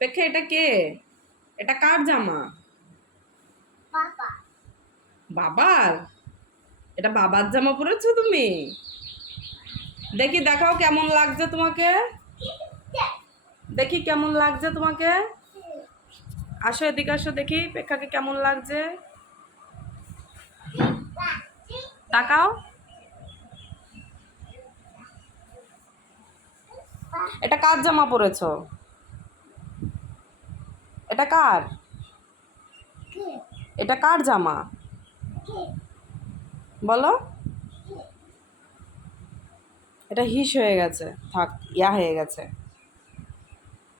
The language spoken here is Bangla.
পেখে এটা কে? এটা কার জামা? বাবার? এটা বাবার জামা পরেছো তুমি? দেখি দেখাও কেমন লাগছে তোমাকে। দেখি কেমন লাগছে তোমাকে। আসো এদিকে আসো দেখি পেখাকে কেমন লাগছে। তাকাও। এটা কার জামা পরেছো? এটা কার? এটা কার জামা বলো? এটা হিস হয়ে গেছে, থাক, ইয়া হয়ে গেছে।